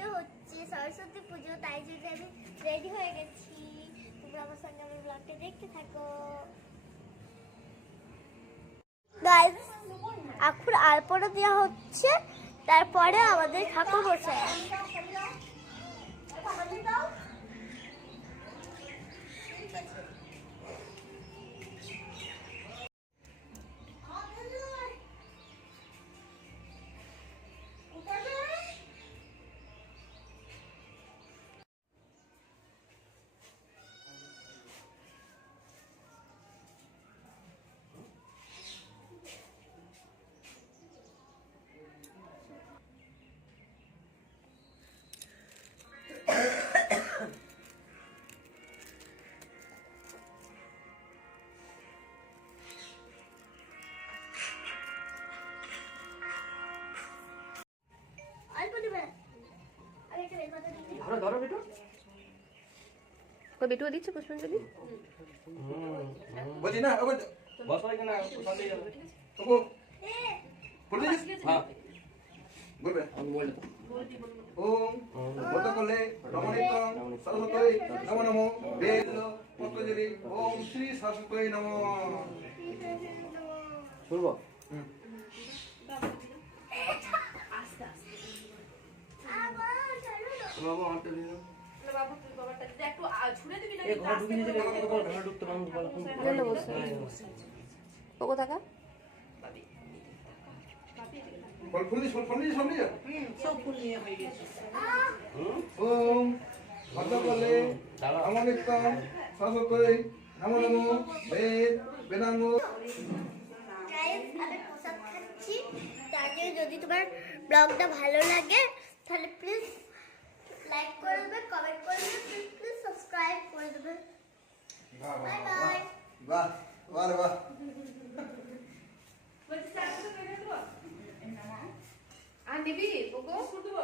আজকে হচ্ছে সরস্বতী পুজো, তাই জন্য আমি রেডি হয়ে গেছি। তোমরা আমার সঙ্গে আমার ব্লগটা দেখতে থাকো। গাইস, এখন আলপনা দেওয়া হচ্ছে, তারপরে আমাদের ঠাকুর বসায়। বেটু দিচ্ছে পুষ্পাঞ্জলি বলছি না বস ভাই কেন বলবে ওম গতকালে রমণিতং সরস্বতী নমো নমো বেদ পত্রজলি ওম শ্রী সরস্বতী নমো শুনবো বাবা আমারটা দিও বাবা তুই বাবাটা দিতে একটু ছুঁড়ে দিবি না এই ঘর ঢুকে নিয়ে গেলে ঘর ঢুকতে পারবো বল বলে বসে ওগো টাকা ফল ফুল দিস সব নিয়ে সব ফুল নিয়ে হয়ে গেছে ওম গতকালে রমণিতং সরস্বতী নমো নমো বেদ বেদাঙ্গ আমি প্রসাদ খাচ্ছি। তার জন্য যদি তোমার ব্লগটা ভালো লাগে তাহলে প্লিজ লাইক করে দেবে, কমেন্ট করে দেবে, প্লিজ সাবস্ক্রাইব করে দেবে। Bye bye. বাহ বাহ বাহ